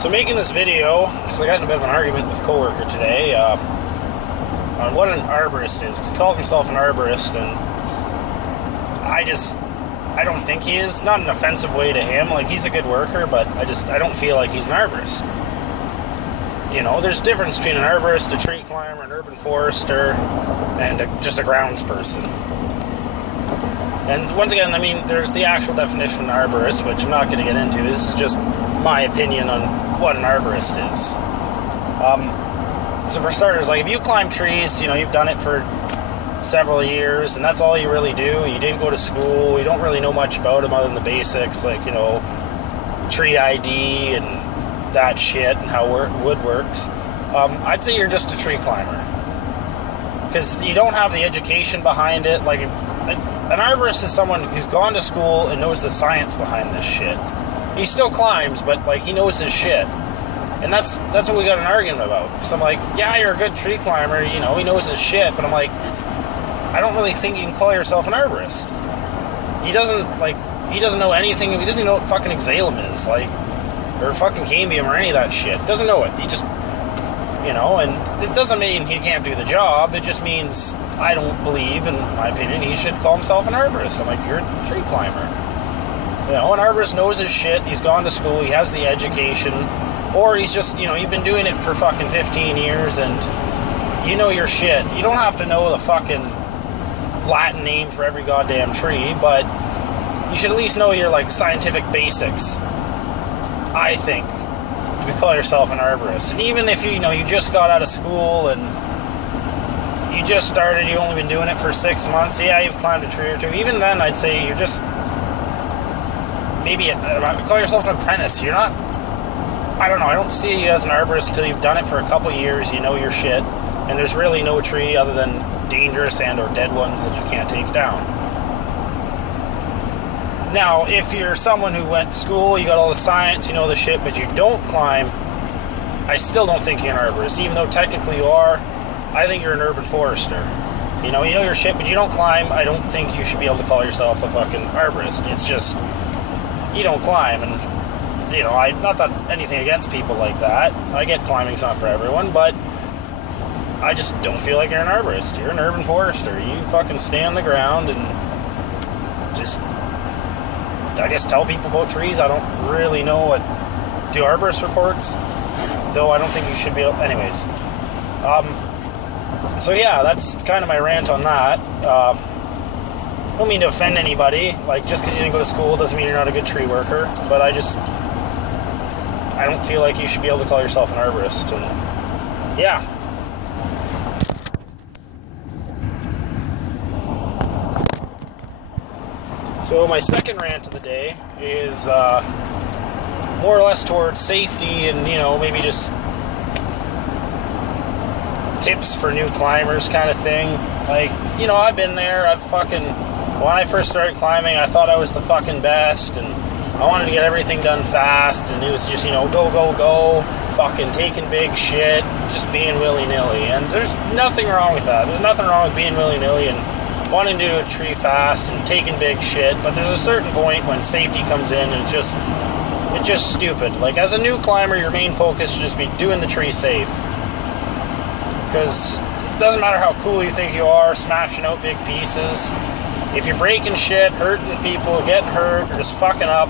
So making this video, because I got in a bit of an argument with a coworker today on what an arborist is. He calls himself an arborist, and I don't think he is. Not in an offensive way to him. Like, he's a good worker, but I don't feel like he's an arborist. You know, there's a difference between an arborist, a tree climber, an urban forester, and just a grounds person. And once again, I mean, there's the actual definition of an arborist, which I'm not going to get into. This is just my opinion on what an arborist is. So for starters, like, if you climb trees, you know, you've done it for several years, and that's all you really do. You didn't go to school. You don't really know much about them other than the basics, like, you know, tree ID and that shit and how wood works. I'd say you're just a tree climber, because you don't have the education behind it. Like, an arborist is someone who's gone to school and knows the science behind this shit. He still climbs, but, like, he knows his shit. And that's what we got an argument about. Because I'm like, yeah, you're a good tree climber, you know, he knows his shit, but I'm like, I don't really think you can call yourself an arborist. He doesn't know anything. He doesn't even know what fucking exhalum is, like, or fucking cambium or any of that shit. Doesn't know it. He just, you know, and it doesn't mean he can't do the job. It just means I don't believe, in my opinion, he should call himself an arborist. I'm like, you're a tree climber. You know, an arborist knows his shit. He's gone to school. He has the education. Or he's just, you know, you've been doing it for fucking 15 years and you know your shit. You don't have to know the fucking Latin name for every goddamn tree, but you should at least know your, like, scientific basics, I think, to call yourself an arborist. And even if you know, you just got out of school and you just started, you've only been doing it for 6 months, yeah, you've climbed a tree or two. Even then, I'd say you're just call yourself an apprentice. You're not, I don't know, I don't see you as an arborist until you've done it for a couple years, you know your shit, and there's really no tree other than dangerous and or dead ones that you can't take down. Now, if you're someone who went to school, you got all the science, you know the shit, but you don't climb, I still don't think you're an arborist. Even though technically you are, I think you're an urban forester. You know your shit, but you don't climb, I don't think you should be able to call yourself a fucking arborist. It's just, you don't climb, and, you know, not that anything against people like that. I get climbing's not for everyone, but I just don't feel like you're an arborist. You're an urban forester. You fucking stay on the ground and just, I guess, tell people about trees. I don't really know what do arborist reports, though I don't think you should be able, anyways. So yeah, that's kind of my rant on that. I don't mean to offend anybody. Like, just because you didn't go to school doesn't mean you're not a good tree worker, but I don't feel like you should be able to call yourself an arborist. And yeah. So my second rant of the day is more or less towards safety and, you know, maybe just tips for new climbers kind of thing. Like, you know, I've been there. When I first started climbing, I thought I was the fucking best, and I wanted to get everything done fast, and it was just, you know, go, go, go, fucking taking big shit, just being willy-nilly. And there's nothing wrong with that. There's nothing wrong with being willy-nilly and wanting to do a tree fast and taking big shit, but there's a certain point when safety comes in and it's just stupid. Like, as a new climber, your main focus should just be doing the tree safe. Because it doesn't matter how cool you think you are, smashing out big pieces. If you're breaking shit, hurting people, getting hurt, or just fucking up,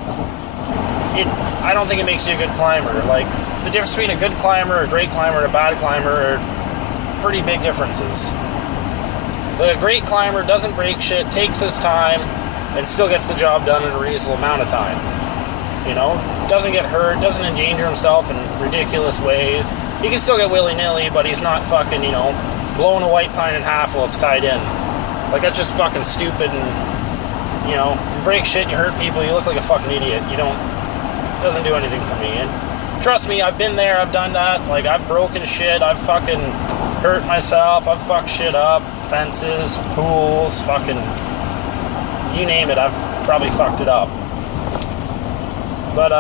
I don't think it makes you a good climber. Like, the difference between a good climber, a great climber, and a bad climber are pretty big differences. The great climber doesn't break shit, takes his time, and still gets the job done in a reasonable amount of time. You know? Doesn't get hurt, doesn't endanger himself in ridiculous ways. He can still get willy-nilly, but he's not fucking, you know, blowing a white pine in half while it's tied in. Like, that's just fucking stupid, and, you know, you break shit and you hurt people, you look like a fucking idiot. It doesn't do anything for me. And trust me, I've been there, I've done that. Like, I've broken shit, I've fucking hurt myself, I've fucked shit up, fences, pools, fucking, you name it, I've probably fucked it up. But,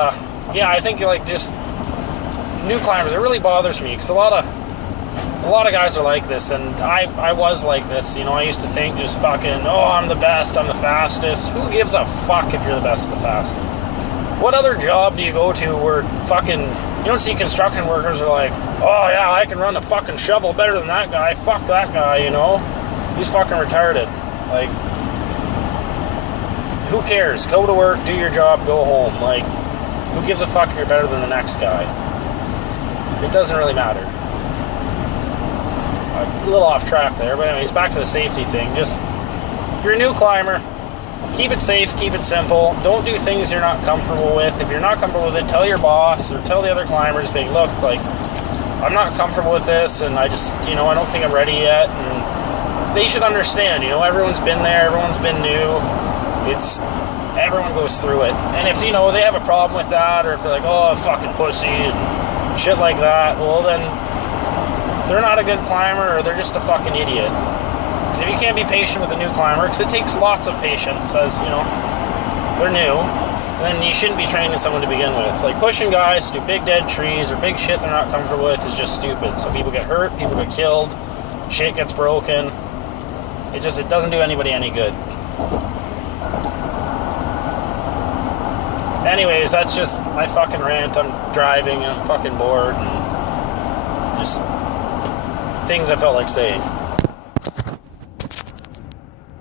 yeah, I think, like, just new climbers, it really bothers me, because a lot of guys are like this, and I was like this, you know. I used to think just fucking, oh, I'm the best, I'm the fastest. Who gives a fuck if you're the best and the fastest? What other job do you go to where fucking You don't see construction workers who are like, oh yeah, I can run a fucking shovel better than that guy. Fuck that guy, you know? He's fucking retarded. Like, who cares? Go to work, do your job, go home. Like, who gives a fuck if you're better than the next guy? It doesn't really matter. A little off track there, but anyways, back to the safety thing. Just, if you're a new climber, keep it safe, keep it simple. Don't do things you're not comfortable with. If you're not comfortable with it, tell your boss or tell the other climbers, being, look, like, I'm not comfortable with this, and I just, you know, I don't think I'm ready yet. And they should understand, you know, everyone's been there, everyone's been new. Everyone goes through it. And if, you know, they have a problem with that, or if they're like, oh, fucking pussy, and shit like that, well, then they're not a good climber, or they're just a fucking idiot. Because if you can't be patient with a new climber, because it takes lots of patience, as, you know, they're new, then you shouldn't be training someone to begin with. Like, pushing guys to do big dead trees or big shit they're not comfortable with is just stupid. So people get hurt, people get killed, shit gets broken. It doesn't do anybody any good. Anyways, that's just my fucking rant. I'm driving, I'm fucking bored, and just things I felt like saying.